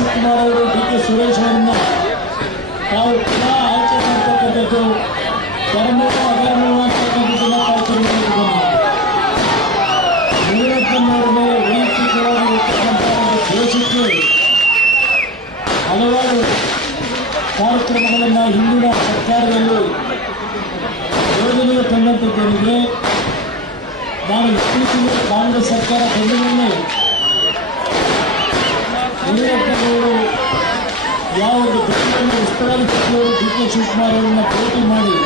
ಶಿವಕುಮಾರ್ ಅವರು D K Suresh ಅವರನ್ನ ತಾವು ಪುನಃ ಆಯ್ಕೆ ಮಾಡ್ತಕ್ಕಂಥದ್ದು ಧರ್ಮವ ಅಧರ್ಮವ ಅಂತಕ್ಕಂಥದ್ದನ್ನ ತಾವು ತಿಳಿದುಕೊಂಡಿದ್ದೇನೆ. ಯಡಿಯೂರಪ್ಪನವರ ಮೇಲೆ ವೈಯಕ್ತಿಕವಾಗಿ ಇರ್ತಕ್ಕಂಥ ಒಂದು ದೇಶಕ್ಕೆ ಹಲವಾರು ಕಾರ್ಯಕ್ರಮಗಳನ್ನು ಹಿಂದಿನ ಸರ್ಕಾರದಲ್ಲಿ ಯೋಜನೆಗೆ ತಂದಂಥದ್ದರಿಗೆ ನಾನು ಇತ್ತೀಚೆಗೆ ಕಾಂಗ್ರೆಸ್ ಸರ್ಕಾರ ಬಂದ ಯಡಿಯೂರಪ್ಪನವರು ಯಾವ ಒಂದು ಘಟನೆಯನ್ನು ಉಸ್ತುವಾರಿ ಸಚಿವರು ಡಿ ಕೆ ಶಿವಕುಮಾರ್ ಅವರನ್ನು ಭೇಟಿ ಮಾಡಿ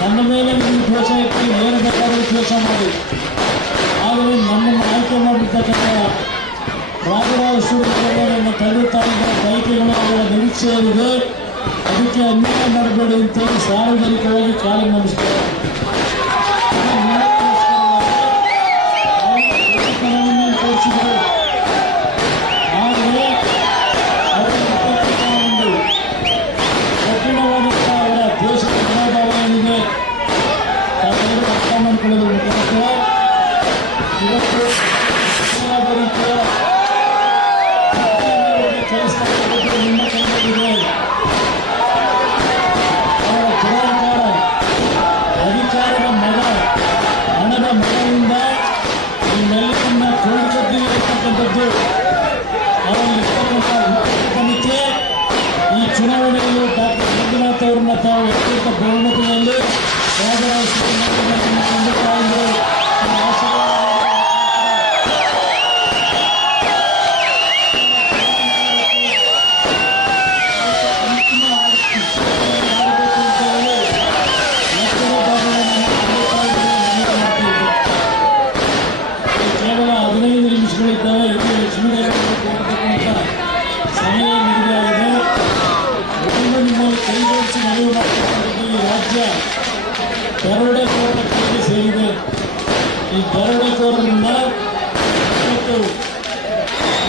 ನನ್ನ ಮೇಲೆ ನೀವು ದ್ವೇಷ ಇಟ್ಟು ಏನು ಬೇಕಾದರೂ ದ್ವೇಷ ಮಾಡಿ, ಆದರೆ ನಮ್ಮನ್ನು ಆಯ್ಕೆ ಮಾಡಿರ್ತಕ್ಕಂಥ ರಾಜರಾಜ ನನ್ನ ತಂದೆ ತಾಯಿಗಳ ಬಯಕೆಗಳು ಅವರ ನಿರೀಕ್ಷೆ ಏನಿದೆ ಅದಕ್ಕೆ ಅನ್ಯಾಯ ಮಾಡಬೇಡಿ ಅಂತೇಳಿ ಸಾರ್ವಜನಿಕವಾಗಿ ಕಾಲು ನಡೆಸ್ತಾರೆ. ತೋರಿಸಿದರು. ಆದರೆ ಅವರ ಒಂದು ಕಠಿಣವಾದಂಥ ಅವರ ದೇಶದ ಮನೋಭಾವ ಏನಿದೆ ತಾವೆಲ್ಲರೂ ಅರ್ಥ ಮಾಡಿಕೊಳ್ಳೋದ್ರ ಮುಖಾಂತರ ಇವತ್ತು ರೀತಿಯ ನಿಮ್ಮ ಕೈಗಳಿದೆ. ಅವರ ದುರಹಂಕಾರ ಅಧಿಕಾರದ ಮಗ ಹಣದ ಮಗನಿಂದ ನಿಮ್ಮೆಲ್ಲರನ್ನ ಕೋಲ್ಕತ್ತಿ ಇರ್ತಕ್ಕಂಥದ್ದು ಅವರಲ್ಲಿರ್ತಕ್ಕಂಥ ಉತ್ತಮಕ್ಕೆ ಈ ಚುನಾವಣೆಯಲ್ಲಿ ಡಾಕ್ಟರ್ ಮಂಜುನಾಥ್ ಅವರನ್ನ ತಾವು ಅತ್ಯಂತ ಬಹುಮತದಲ್ಲಿ ರಾಜರಾಜ ಖಂಡಿತಾ ಇದ್ರು ಕೇವಲ 15 ನಿಮಿಷಗಳಿದ್ದಾವೆ. ಇದು ಲಕ್ಷ್ಮೀದೇವಿ ಸಮಯ ನಿಗದಿಯಾಗಿದೆ. ಇದನ್ನು ನಿಮ್ಮಲ್ಲಿ ಕೈಗೊಳಿಸಿ ಮನವಿ ಮಾಡತಕ್ಕಂಥದ್ದು ಈ ರಾಜ್ಯ ದರೋಡೆಕೋರರ ಕೈಗೆ ಸೇರಿದೆ. ಈ ದರೋಡೆಕೋರರನ್ನ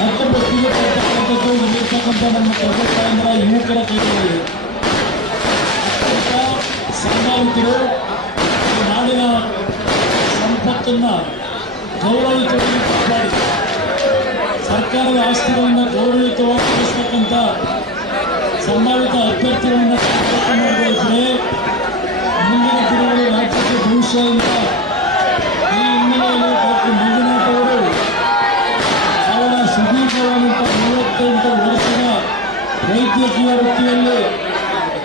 ಮತ್ತೆ ಬಸ್ತಿಗೆ ತರ್ತಕ್ಕಂಥದ್ದು ಇಲ್ಲಿರ್ತಕ್ಕಂಥ ನಮ್ಮ ತಂದೆ ತಾಯಂದಿರ ಯುವಕರ ಕೈಗಳಿದೆ. ಅತ್ಯಂತ ಸಂಭಾವಿತರು ಈ ನಾಡಿನ ಸಂಪತ್ತನ್ನು ಗೌರವಯುತವಾಗಿ ಕಾಪಾಡಿ ಸರ್ಕಾರದ ಆಸ್ತಿಗಳನ್ನು ಗೌರವಯುತವಾಗಿ ನಡೆಸ್ತಕ್ಕಂಥ ಸಂಭಾವಿತ ಅಭ್ಯರ್ಥಿಗಳನ್ನು ಆಯ್ಕೆ ಮಾಡಬೇಕಿದ್ರೆ ಮುಂದಿನ ದಿನಗಳು ರಾಜ್ಯಕ್ಕೆ ಭವಿಷ್ಯ ಇಲ್ಲ. ಈ ಹಿನ್ನೆಲೆಯಲ್ಲಿ ಡಾಕ್ಟರ್ ಮಂಜುನಾಥ್ ಅವರು ಅವರ ಸುದೀರ್ಘವಾದಂಥ 38 ವರ್ಷದ ವೈದ್ಯಕೀಯ ವೃತ್ತಿಯಲ್ಲಿ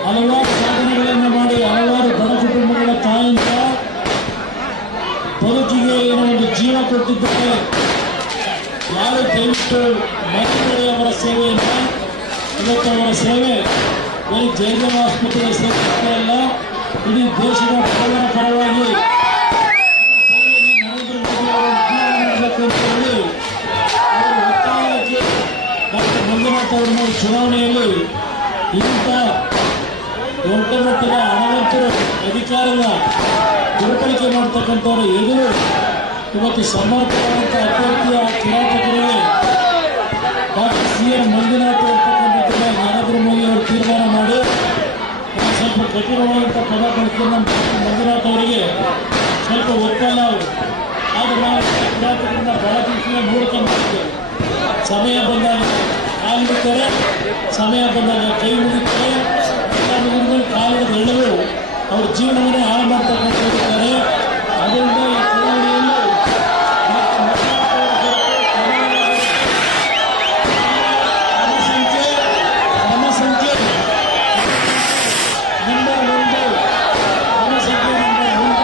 ಹಲವಾರು ಸಾಧನೆಗಳನ್ನು ಮಾಡಿ ಹಲವಾರು ಬಡ ಕುಟುಂಬಗಳ ತಾಯಿಂದ ಬದುಕಿಗೆ ಏನೋ ಒಂದು ಜೀವ ಕೊಟ್ಟಿದ್ದಾರೆ. ಯಾರು ದಯವಿಟ್ಟು ಮನೆಯಲ್ಲಿ ಅವರ ಸೇವೆಯನ್ನು ಇವತ್ತು ಅವರ ಸೇವೆ ಬರೀ ಜಯದೇವ ಆಸ್ಪತ್ರೆಯ ಸೇವೆ ಅಲ್ಲ, ಇಡೀ ದೇಶದ ಬಡವರ ಪರವಾಗಿ ನರೇಂದ್ರ ಮೋದಿ ಅವರು ಉದ್ಯೋಗ ಮಾಡಬೇಕು ಅಂತ ಹೇಳಿ ಅವರು ಒತ್ತಾಯಕ್ಕೆ ಡಾಕ್ಟರ್ ಮಂಜುನಾಥ್ ಅವರನ್ನು ಚುನಾವಣೆಯಲ್ಲಿ ಇಂಥ ದೊಡ್ಡ ಮಟ್ಟದ ಹಣವಂತರು ಅಧಿಕಾರದ ದುರ್ಬಳಕೆ ಮಾಡ್ತಕ್ಕಂಥವ್ರ ಎದುರು ಇವತ್ತು ಸಮರ್ಪಕವಾದಂಥ ಅಭ್ಯರ್ಥಿಯ ಕಿರಾತಕರಿಗೆ ಡಾಕ್ಟರ್ CN ಮಂಜುನಾಥ್ ಇರ್ತಕ್ಕಂಥದ್ದನ್ನ ನರೇಂದ್ರ ಮೋದಿ ಅವರು ತೀರ್ಮಾನ ಮಾಡಿ ಸ್ವಲ್ಪ ಕಠಿಣವಾದಂಥ ಪದ ಬಳಕೆಯನ್ನು ಡಾಕ್ಟರ್ ಮಂಜುನಾಥ್ ಅವರಿಗೆ ಸ್ವಲ್ಪ ಒಪ್ಪಲ್ಲ ಅವರು. ಆದರೆ ನಾವು ಕಿರಾತಕರನ್ನ ಬಹಳ ದಿವಸ ನೋಡ್ಕೊಂಡಿದ್ದೇವೆ. ಸಮಯ ಬಂದಾಗ ಕಾಲಿಡುತ್ತಾರೆ, ಸಮಯ ಬಂದಾಗ ಕೈ ಮುಗಿತಾರೆ, ಕಾಲಿನ ಎಳೆದು ಅವ್ರ ಜೀವನವನ್ನೇ ಹಾಳು ಮಾಡ್ತಕ್ಕಂಥದ್ದಾರೆ. ಅದರಿಂದ ಈ ಚುನಾವಣೆಯಲ್ಲಿ ಜನಸಂಖ್ಯೆ ನಂಬರ್ 1 ಜನಸಂಖ್ಯೆ ನಂಬರ್ 1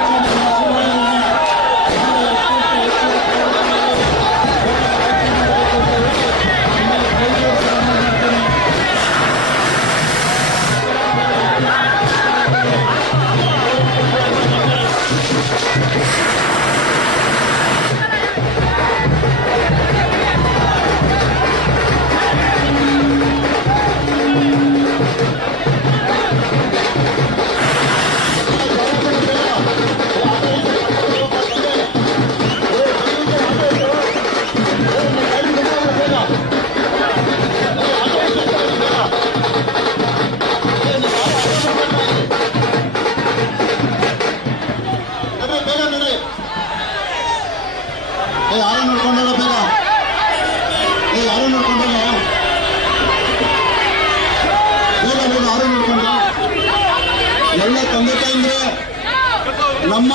ನಮ್ಮ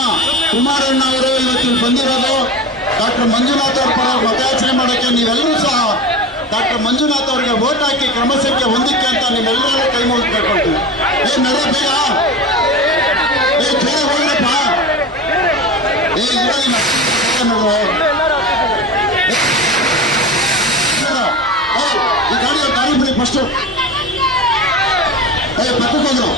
ಕುಮಾರಣ್ಣ ಅವರು ಇವತ್ತು ಬಂದಿರೋದು ಡಾಕ್ಟರ್ ಮಂಜುನಾಥ್ ಅವ್ರ ಪರ ಮತಯಾಚನೆ ಮಾಡೋಕ್ಕೆ ನೀವೆಲ್ಲರೂ ಸಹ ಡಾಕ್ಟರ್ ಮಂಜುನಾಥ್ ಅವರಿಗೆ ವೋಟ್ ಹಾಕಿ ಕ್ರಮಸಂಖ್ಯೆ ಹೊಂದಿಕ್ಕೆ ಅಂತ ನೀವೆಲ್ಲರೂ ಕೈ ಮುಗಿದು ಕೇಳ್ಕೊಳ್ತೀವಿ. ನಡ ಬೇಗ ಬೇಗ ಹೋಗ್ರಪ್ಪ. ಈ ಗಾಡಿ ಬಿಡಿ ಫಸ್ಟ್ ಪಕ್ಕಕ್ಕೆ ಹೋದ್ರು.